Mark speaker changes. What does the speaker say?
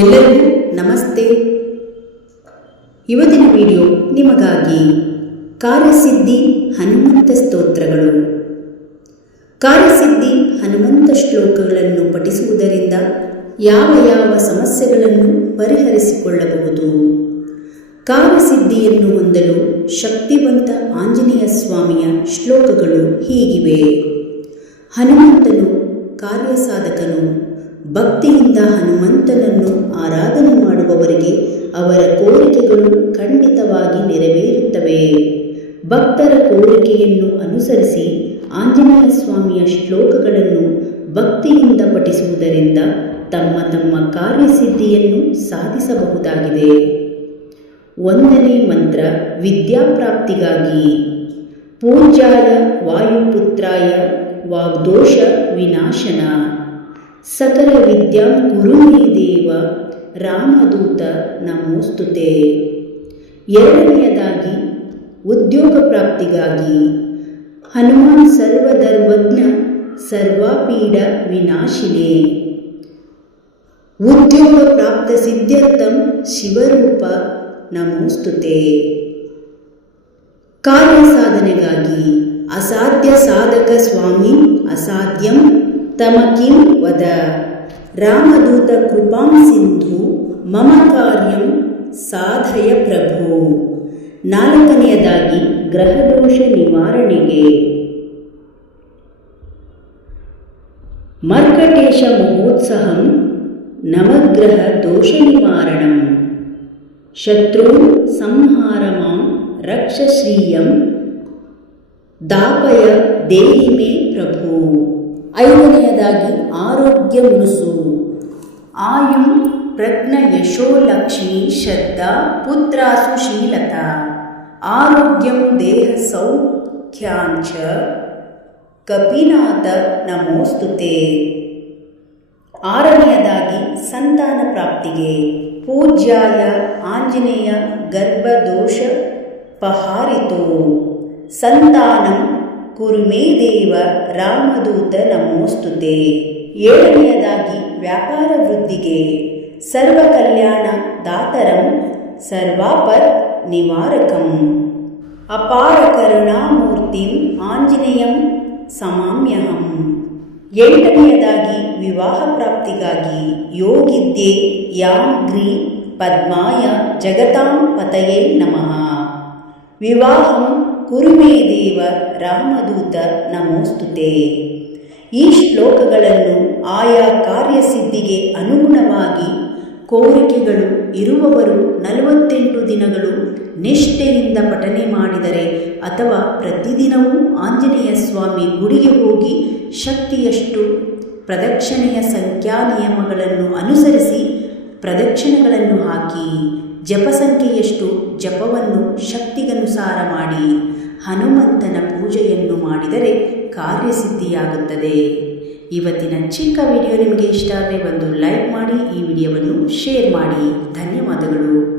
Speaker 1: ಎಲ್ಲರಿಗೂ ನಮಸ್ತೆ ಇವತ್ತಿನ ವಿಡಿಯೋ ನಿಮಗಾಗಿ ಕಾರ್ಯಸಿದ್ಧಿ ಹನುಮಂತ ಸ್ತೋತ್ರಗಳು ಕಾರ್ಯಸಿದ್ಧಿ ಹನುಮಂತ ಶ್ಲೋಕಗಳನ್ನು ಪಠಿಸುವುದರಿಂದ ಯಾವ ಯಾವ ಸಮಸ್ಯೆಗಳನ್ನು ಪರಿಹರಿಸಿಕೊಳ್ಳಬಹುದು ಕಾರ್ಯಸಿದ್ಧಿಯನ್ನು ಹೊಂದಲು ಶಕ್ತಿವಂತ ಆಂಜನೇಯ ಸ್ವಾಮಿಯ ಶ್ಲೋಕಗಳು ಹೀಗಿವೆ ಹನುಮಂತನು ಕಾರ್ಯಸಾಧಕನು ಭಕ್ತಿಯಿಂದ ಹನುಮಂತನನ್ನು ಆರಾಧನೆ ಮಾಡುವವರಿಗೆ ಅವರ ಕೋರಿಕೆಗಳು ಖಂಡಿತವಾಗಿ ನೆರವೇರುತ್ತವೆ ಭಕ್ತರ ಕೋರಿಕೆಯನ್ನು ಅನುಸರಿಸಿ ಆಂಜನೇಯ ಸ್ವಾಮಿಯ ಶ್ಲೋಕಗಳನ್ನು ಭಕ್ತಿಯಿಂದ ಪಠಿಸುವುದರಿಂದ ತಮ್ಮ ತಮ್ಮ ಕಾರ್ಯಸಿದ್ಧಿಯನ್ನು ಸಾಧಿಸಬಹುದಾಗಿದೆ ಒಂದನೇ ಮಂತ್ರ ವಿದ್ಯಾಪ್ರಾಪ್ತಿಗಾಗಿ ಪೂಜಾಯ ವಾಯುಪುತ್ರಾಯ ವಾಗ್ದೋಷ ವಿನಾಶನ ಸಕಲ ವಿದ್ಯಾ ಗುರುನೇ ದೇವ ರಾಮದೂತ ನಮೋಸ್ತುತೆ ಎರಡನೆಯದಾಗಿ ಉದ್ಯೋಗ ಪ್ರಾಪ್ತಿಗಾಗಿ ಹನುಮಾನ್ ಸರ್ವಧರ್ಮಜ್ಞ ಸರ್ವಾಪೀಡ ವಿನಾಶಿನೇ ಉದ್ಯೋಗ ಪ್ರಾಪ್ತ ಸಿದ್ಧರ್ಥಂ ಶಿವರೂಪ ನಮೋಸ್ತುತೆ ಕಾರ್ಯ ಸಾಧನೆಗಾಗಿ ಅಸಾಧ್ಯ ಸಾಧಕ ಸ್ವಾಮಿ ಅಸಾಧ್ಯಂ ತಮ ಕಿಂ ವದ ರಾಮದೂತ ಕೃಪಾಂ ಸಿಂಧು ಮಮ ಕಾರ್ಯಂ ಸಾಧಯ ಪ್ರಭು ನಾಲ್ಕನೆಯದಾಗಿ ಗ್ರಹದೋಷ ನಿವಾರಣೆಗೆ ಮರ್ಕಟೇಶ ಮಹೋತ್ಸಹಂ ನವಗ್ರಹ ದೋಷ ನಿವಾರಣಂ ಶತ್ರು ಸಂಹಾರ ಮಾಂ ರಕ್ಷಶ್ರೀಯಂ ದಾಪಯ ದೇಹಿ ಮೇ ಪ್ರಭು ಐದನೆಯದಾಗಿ ಆರೋಗ್ಯ ಮುನುಸು ಆಯು ಪ್ರಜ್ಞ ಯಶೋ ಲಕ್ಷ್ಮಿ ಶ್ರದ್ಧಾ ಪುತ್ರಾಸು ಶೀಲತಾ ಆರೋಗ್ಯಂ ದೇಹ ಸೌಖ್ಯಾಂಚ ಕಪಿನಾಥ ನಮೋಸ್ತುತೆ ಆರನೆಯದಾಗಿ ಸಂತಾನ ಪ್ರಾಪ್ತಿಗೆ ಪೂಜ್ಯಾಯ ಆಂಜನೇಯ ಗರ್ಭದೋಷ ಪಹಾರಿತು ಸಂತಾನಂ ಕುರುಮೇ ದೇವ ರಾಮದೂತ ನಮೋಸ್ತುತೆ ಏಳನೆಯದಾಗಿ ವ್ಯಾಪಾರ ವೃದ್ಧಿಗೆ ಸರ್ವ ಕಲ್ಯಾಣ ದಾತರಂ ಸರ್ವಾಪತ್ ನಿವಾರಕಂ ಅಪಾರ ಕರುಣಾಮೂರ್ತಿಂ ಆಂಜನೇಯಂ ಸಮಾಮ್ಯಹಂ ಎಂಟನೆಯದಾಗಿ ವಿವಾಹ ಪ್ರಾಪ್ತಿಗಾಗಿ ಯೋಗಿದ್ದೆ ಯಾಂ ಗ್ರೀ ಪದ್ಮಾಯ ಜಗತಾಂ ಪತಯೇ ನಮಃ ವಿವಾಹಂ ಕುರುಮೇ ದೇವ ರಾಮದೂತ ನಮೋಸ್ತುತೆ ಈ ಶ್ಲೋಕಗಳನ್ನು ಆಯಾ ಕಾರ್ಯಸಿದ್ಧಿಗೆ ಅನುಗುಣವಾಗಿ ಕೋರಿಕೆಗಳು ಇರುವವರು ನಲವತ್ತೆಂಟು ದಿನಗಳು ನಿಷ್ಠೆಯಿಂದ ಪಠನೆ ಮಾಡಿದರೆ ಅಥವಾ ಪ್ರತಿದಿನವೂ ಆಂಜನೇಯ ಸ್ವಾಮಿ ಗುಡಿಗೆ ಹೋಗಿ ಶಕ್ತಿಯಷ್ಟು ಪ್ರದಕ್ಷಿಣೆಯ ಸಂಖ್ಯಾ ನಿಯಮಗಳನ್ನು ಅನುಸರಿಸಿ ಪ್ರದಕ್ಷಿಣೆಗಳನ್ನು ಹಾಕಿ ಜಪಸಂಖ್ಯೆಯಷ್ಟು ಜಪವನ್ನು ಶಕ್ತಿಗನುಸಾರ ಮಾಡಿ ಹನುಮಂತನ ಪೂಜೆಯನ್ನು ಮಾಡಿದರೆ ಕಾರ್ಯಸಿದ್ಧಿಯಾಗುತ್ತದೆ ಇವತ್ತಿನ ಚಿಕ್ಕ ವಿಡಿಯೋ ನಿಮಗೆ ಇಷ್ಟ ಆದರೆ ಒಂದು ಲೈಕ್ ಮಾಡಿ ಈ ವಿಡಿಯೋವನ್ನು ಶೇರ್ ಮಾಡಿ ಧನ್ಯವಾದಗಳು